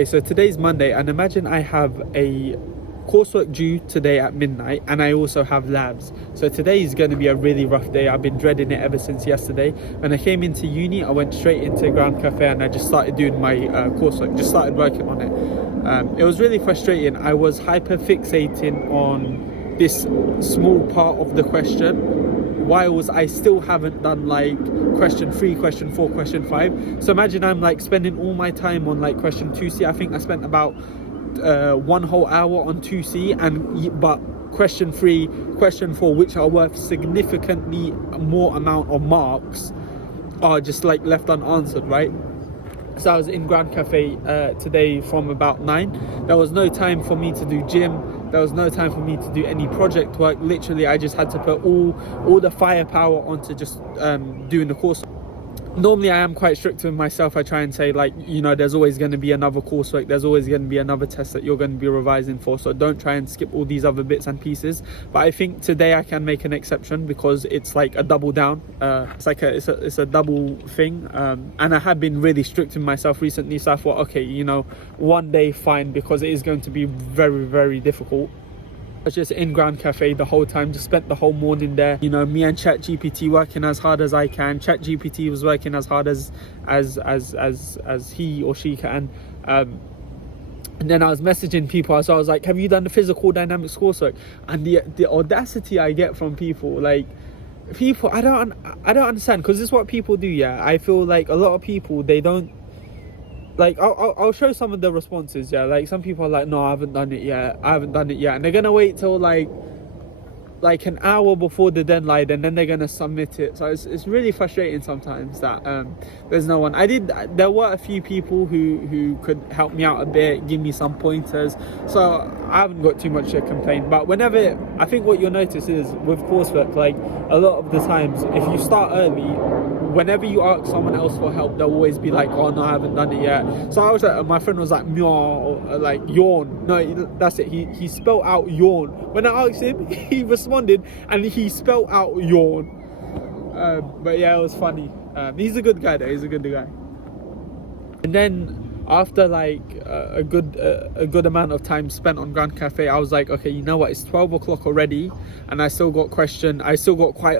Okay, so today's Monday, and imagine I have a coursework due today at midnight, and I also have labs. So today is going to be a really rough day. I've been dreading it ever since yesterday. When I came into uni, I went straight into Grand Cafe and I just started doing my coursework, just started working on it. It was really frustrating. I was hyper fixating on this small part of the question, whilst I still haven't done like question 3, question 4, question 5. So imagine I'm like spending all my time on like question 2C. I think I spent about 1 whole hour on 2C, but question 3, question 4, which are worth significantly more amount of marks, are just like left unanswered, right? So I was in Grand Cafe today from about 9. There was no time for me to do gym. There was no time for me to do any project work. Literally, I just had to put all the firepower onto just doing the course. Normally I am quite strict with myself. I try and say, like, you know, there's always going to be another coursework, there's always going to be another test that you're going to be revising for, so don't try and skip all these other bits and pieces. But I think today I can make an exception because it's like a double down. It's a double thing, and I have been really strict with myself recently, so I thought, okay, you know, one day fine, because it is going to be very, very difficult. I was just in Grand Cafe the whole time, just spent the whole morning there. You know, me and ChatGPT working as hard as I can. ChatGPT was working as hard as he or she can. And then I was messaging people, so I was like, have you done the physical dynamics coursework? And the audacity I get from people, like, I don't understand, because this is what people do. Yeah, I feel like a lot of people, they don't, like, I'll show some of the responses. Yeah, like some people are like, no, I haven't done it yet, and they're gonna wait till like an hour before the deadline, and then they're gonna submit it. So it's really frustrating sometimes that there's no one. There were a few people who could help me out a bit, give me some pointers, so I haven't got too much to complain. But I think what you'll notice is with coursework, like a lot of the times, if you start early, whenever you ask someone else for help, they'll always be like, oh no, I haven't done it yet. So I was like, my friend was like, meow, or like yawn. No, that's it. He spelled out yawn. When I asked him, he responded and he spelled out yawn. But yeah, it was funny. He's a good guy though. He's a good guy. And then after like a good amount of time spent on Grand Cafe, I was like, okay, you know what, it's 12 o'clock already, and I still got quite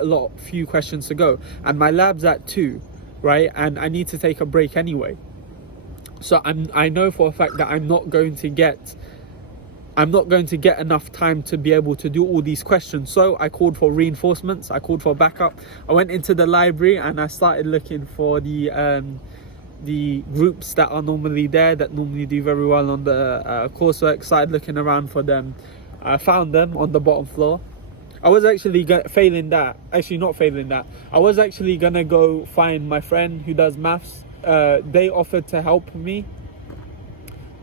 a few questions to go, and my lab's at 2, right? And I need to take a break anyway. So I know for a fact that I'm not going to get enough time to be able to do all these questions. So I called for reinforcements, I called for backup. I went into the library and I started looking for the groups that are normally there, that normally do very well on the coursework. Started looking around for them. I found them on the bottom floor. I was actually failing that. Actually, not failing that. I was actually gonna go find my friend who does maths. They offered to help me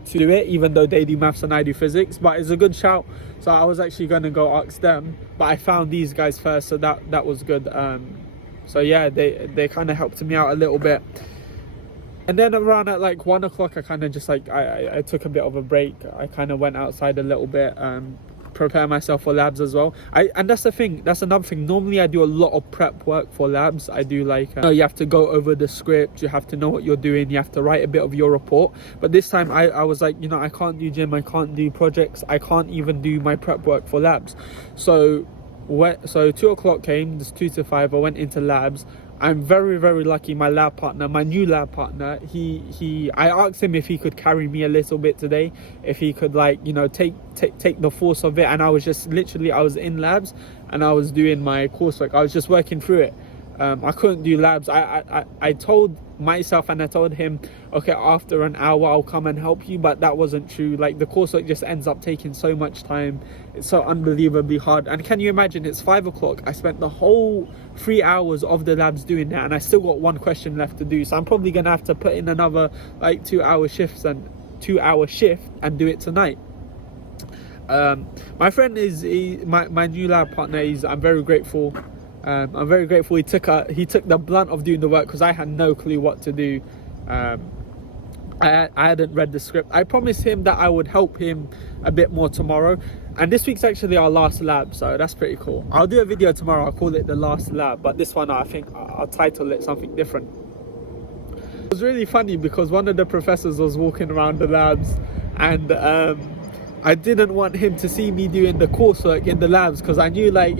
to do it, even though they do maths and I do physics. But it's a good shout. So I was actually gonna go ask them, but I found these guys first, so that was good. So yeah, they kind of helped me out a little bit. And then around at like 1 o'clock, I kind of just like, I took a bit of a break. I kind of went outside a little bit, prepare myself for labs as well. And that's the thing, that's another thing. Normally I do a lot of prep work for labs. I do like, you have to go over the script, you have to know what you're doing, you have to write a bit of your report. But this time I was like, you know, I can't do gym, I can't do projects, I can't even do my prep work for labs. So 2 o'clock came, this 2 to 5, I went into labs. I'm very, very lucky. My new lab partner, I asked him if he could carry me a little bit today, if he could, like, you know, take the force of it. And I was just literally, I was in labs and I was doing my coursework. I was just working through it. I couldn't do labs. I told myself and I told him, okay, after an hour I'll come and help you, but that wasn't true. Like, the coursework just ends up taking so much time. It's so unbelievably hard. And can you imagine, it's 5 o'clock, I spent the whole 3 hours of the labs doing that, and I still got 1 question left to do. So I'm probably gonna have to put in another like 2 hour shift and do it tonight. My friend is my new lab partner. I'm very grateful. I'm very grateful he took the blunt of doing the work, because I had no clue what to do. I hadn't read the script. I promised him that I would help him a bit more tomorrow, and this week's actually our last lab, so that's pretty cool. I'll do a video tomorrow, I'll call it the last lab, but this one I think I'll title it something different. was really funny because one of the professors was walking around the labs, and I didn't want him to see me doing the coursework in the labs, because I knew like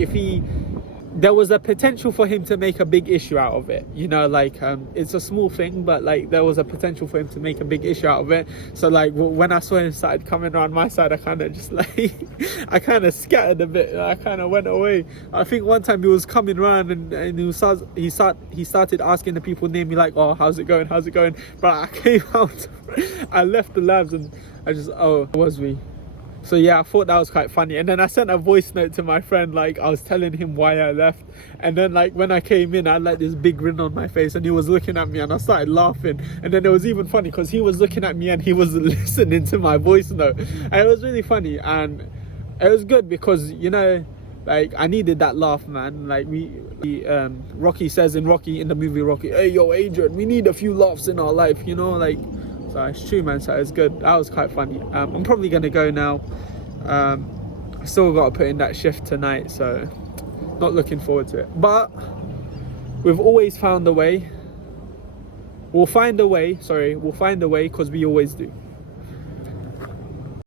there was a potential for him to make a big issue out of it, you know, like it's a small thing, but like there was a potential for him to make a big issue out of it. So like when I saw him started coming around my side, I kind of just like I kind of scattered a bit. I kind of went away. I think one time he was coming around and he started asking the people near me like, oh, how's it going, but I came out I left the labs and I just, oh, was we? So yeah, I thought that was quite funny. And then I sent a voice note to my friend, like I was telling him why I left. And then like when I came in, I had like this big grin on my face and he was looking at me and I started laughing. And then it was even funny because he was looking at me and he was listening to my voice note. And it was really funny, and it was good because, you know, like I needed that laugh, man. Like Rocky says in the movie Rocky, hey yo Adrian, we need a few laughs in our life, you know, like. So it's true, man. So it's good. That was quite funny. I'm probably gonna go now. I still got to put in that shift tonight, so not looking forward to it. But we've always found a way. We'll find a way. Sorry, we'll find a way, because we always do.